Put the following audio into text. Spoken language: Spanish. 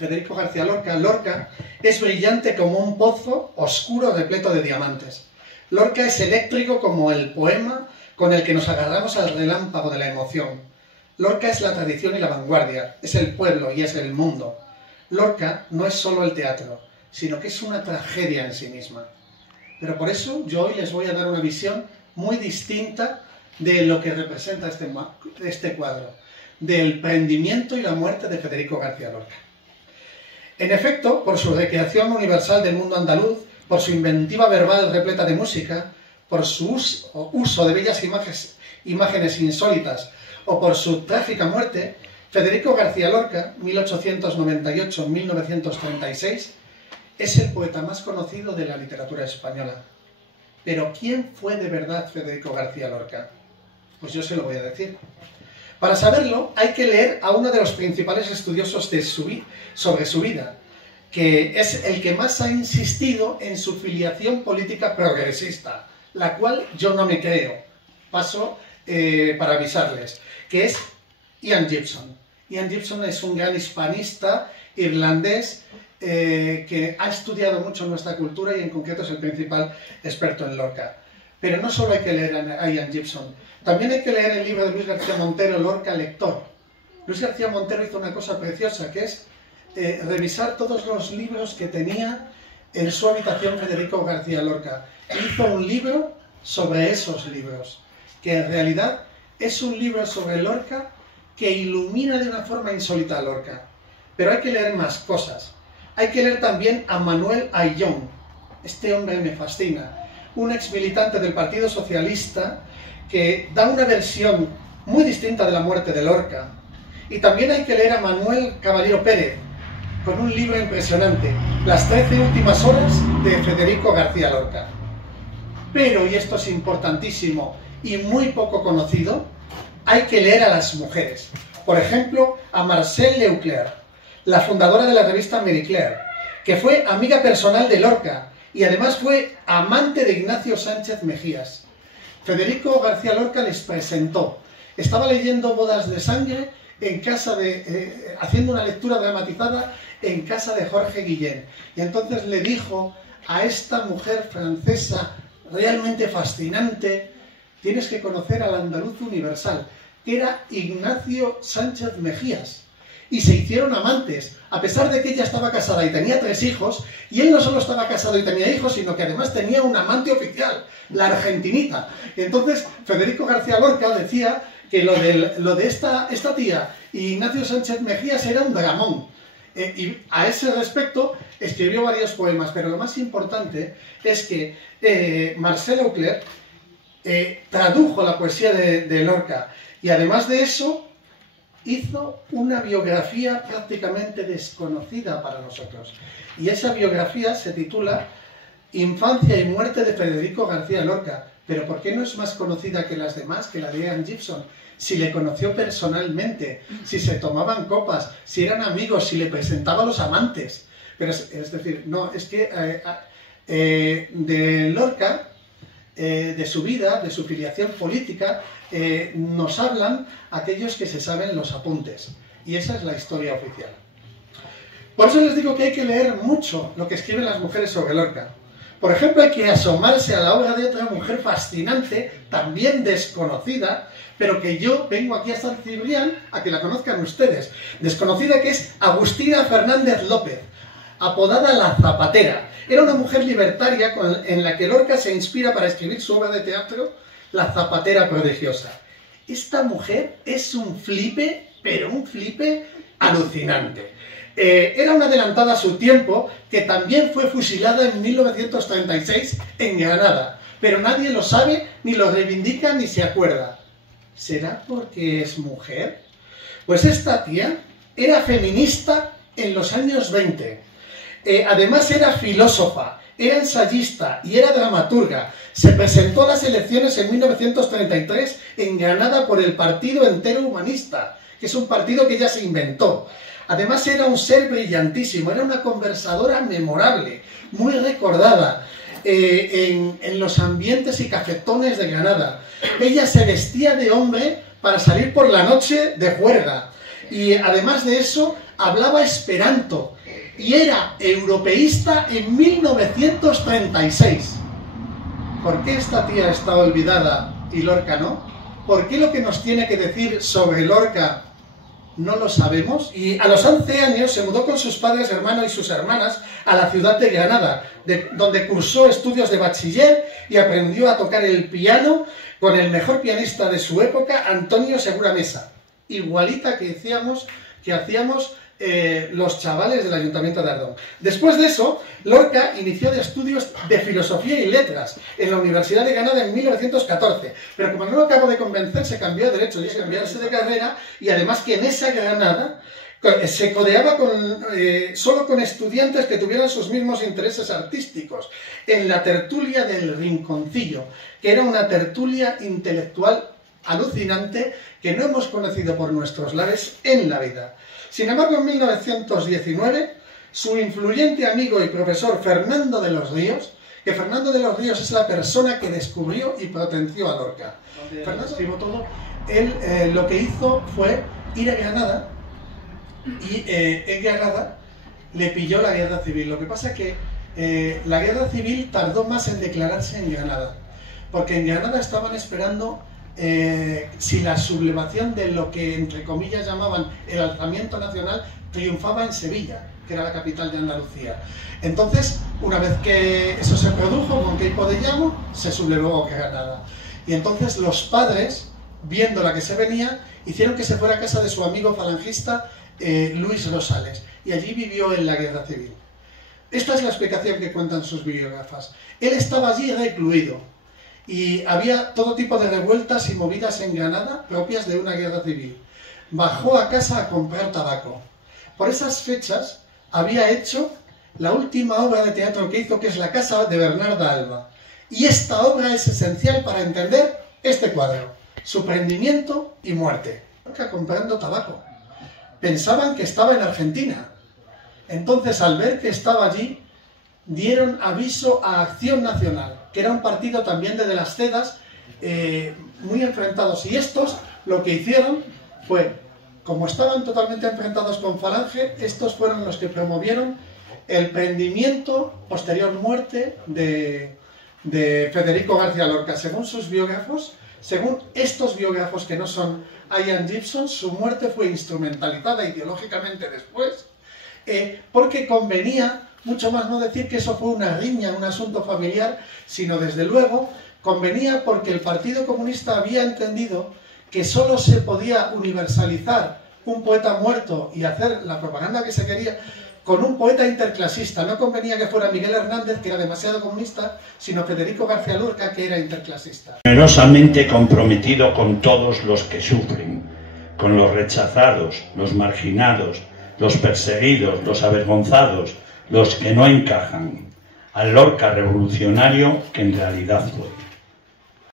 Federico García Lorca, Lorca es brillante como un pozo oscuro repleto de diamantes. Lorca es eléctrico como el poema con el que nos agarramos al relámpago de la emoción. Lorca es la tradición y la vanguardia, es el pueblo y es el mundo. Lorca no es solo el teatro, sino que es una tragedia en sí misma. Pero por eso yo hoy les voy a dar una visión muy distinta de lo que representa este cuadro, del prendimiento y la muerte de Federico García Lorca. En efecto, por su recreación universal del mundo andaluz, por su inventiva verbal repleta de música, por su uso de bellas imágenes insólitas o por su trágica muerte, Federico García Lorca, 1898-1936, es el poeta más conocido de la literatura española. Pero ¿quién fue de verdad Federico García Lorca? Pues yo se lo voy a decir. Para saberlo, hay que leer a uno de los principales estudiosos sobre su vida, que es el que más ha insistido en su filiación política progresista, la cual yo no me creo. Paso para avisarles, que es Ian Gibson. Ian Gibson es un gran hispanista irlandés que ha estudiado mucho nuestra cultura y en concreto es el principal experto en Lorca. Pero no solo hay que leer a Ian Gibson, también hay que leer el libro de Luis García Montero, Lorca lector. Luis García Montero hizo una cosa preciosa, que es revisar todos los libros que tenía en su habitación Federico García Lorca. Hizo un libro sobre esos libros, que en realidad es un libro sobre Lorca que ilumina de una forma insólita a Lorca. Pero hay que leer más cosas. Hay que leer también a Manuel Ayllón. Este hombre me fascina. Un ex militante del Partido Socialista que da una versión muy distinta de la muerte de Lorca. Y también hay que leer a Manuel Caballero Pérez, con un libro impresionante, Las 13 últimas horas de Federico García Lorca. Pero, y esto es importantísimo y muy poco conocido, hay que leer a las mujeres. Por ejemplo, a Marcelle Leclerc, la fundadora de la revista Marie Claire, que fue amiga personal de Lorca y además fue amante de Ignacio Sánchez Mejías. Federico García Lorca les presentó. Estaba leyendo Bodas de Sangre en casa haciendo una lectura dramatizada en casa de Jorge Guillén. Y entonces le dijo a esta mujer francesa realmente fascinante: tienes que conocer al andaluz universal, que era Ignacio Sánchez Mejías. Y se hicieron amantes, a pesar de que ella estaba casada y tenía 3 hijos, y él no solo estaba casado y tenía hijos, sino que además tenía un amante oficial, la argentinita. Y entonces Federico García Lorca decía que lo de esta tía y Ignacio Sánchez Mejías era un dramón. Y a ese respecto escribió varios poemas, pero lo más importante es que Marcelle Leclerc tradujo la poesía de Lorca, y además de eso hizo una biografía prácticamente desconocida para nosotros. Y esa biografía se titula Infancia y muerte de Federico García Lorca. Pero ¿por qué no es más conocida que las demás, que la de Ian Gibson? Si le conoció personalmente, si se tomaban copas, si eran amigos, si le presentaba a los amantes. Pero es decir, no, es que de Lorca, de su vida, de su filiación política, nos hablan aquellos que se saben los apuntes. Y esa es la historia oficial. Por eso les digo que hay que leer mucho lo que escriben las mujeres sobre Lorca. Por ejemplo, hay que asomarse a la obra de otra mujer fascinante, también desconocida, pero que yo vengo aquí a San Cibrián a que la conozcan ustedes. Desconocida, que es Agustina Fernández López, apodada La Zapatera. Era una mujer libertaria en la que Lorca se inspira para escribir su obra de teatro, La Zapatera prodigiosa. Esta mujer es un flipe, pero un flipe alucinante. Era una adelantada a su tiempo, que también fue fusilada en 1936 en Granada, pero nadie lo sabe, ni lo reivindica, ni se acuerda. ¿Será porque es mujer? Pues esta tía era feminista en los años 20. Además era filósofa, era ensayista y era dramaturga. Se presentó a las elecciones en 1933 en Granada por el Partido Entero Humanista, que es un partido que ella se inventó. Además era un ser brillantísimo, era una conversadora memorable, muy recordada en los ambientes y cafetones de Granada. Ella se vestía de hombre para salir por la noche de juerga. Y además de eso, hablaba esperanto y era europeísta en 1936. ¿Por qué esta tía está olvidada y Lorca no? ¿Por qué lo que nos tiene que decir sobre Lorca no lo sabemos? Y a los 11 años se mudó con sus padres, hermanos y sus hermanas a la ciudad de Granada, donde cursó estudios de bachiller y aprendió a tocar el piano con el mejor pianista de su época, Antonio Segura Mesa. Igualita que hacíamos los chavales del Ayuntamiento de Ardón. Después de eso, Lorca inició de estudios de filosofía y letras en la Universidad de Granada en 1914, pero como no lo acabo de convencer, se cambió de derecho y es cambiarse de carrera, y además que en esa Granada se codeaba solo con estudiantes que tuvieran sus mismos intereses artísticos, en la tertulia del Rinconcillo, que era una tertulia intelectual alucinante que no hemos conocido por nuestros lares en la vida. Sin embargo, en 1919, su influyente amigo y profesor Fernando de los Ríos, que Fernando de los Ríos es la persona que descubrió y potenció a Lorca. Fernando escribió todo. Él lo que hizo fue ir a Granada y en Granada le pilló la guerra civil. Lo que pasa es que la guerra civil tardó más en declararse en Granada, porque en Granada estaban esperando si la sublevación de lo que entre comillas llamaban el alzamiento nacional triunfaba en Sevilla, que era la capital de Andalucía. Entonces, una vez que eso se produjo, con Queipo de Llamo, se sublevó Granada. Y entonces los padres, viendo la que se venía, hicieron que se fuera a casa de su amigo falangista Luis Rosales, y allí vivió en la guerra civil. Esta es la explicación que cuentan sus biógrafas. Él estaba allí recluido, y había todo tipo de revueltas y movidas en Granada propias de una guerra civil. Bajó a casa a comprar tabaco. Por esas fechas había hecho la última obra de teatro que hizo, que es La casa de Bernarda Alba. Y esta obra es esencial para entender este cuadro: su prendimiento y muerte. Comprando tabaco. Pensaban que estaba en Argentina. Entonces, al ver que estaba allí, dieron aviso a Acción Nacional, que era un partido también de las Cedas, muy enfrentados. Y estos lo que hicieron fue, como estaban totalmente enfrentados con Falange, estos fueron los que promovieron el prendimiento, posterior muerte de Federico García Lorca. Según sus biógrafos, según estos biógrafos que no son Ian Gibson, su muerte fue instrumentalizada ideológicamente después, porque convenía mucho más no decir que eso fue una riña, un asunto familiar, sino desde luego convenía porque el Partido Comunista había entendido que solo se podía universalizar un poeta muerto y hacer la propaganda que se quería con un poeta interclasista. No convenía que fuera Miguel Hernández, que era demasiado comunista, sino Federico García Lorca, que era interclasista. Generosamente comprometido con todos los que sufren, con los rechazados, los marginados, los perseguidos, los avergonzados, los que no encajan, al Lorca revolucionario que en realidad fue.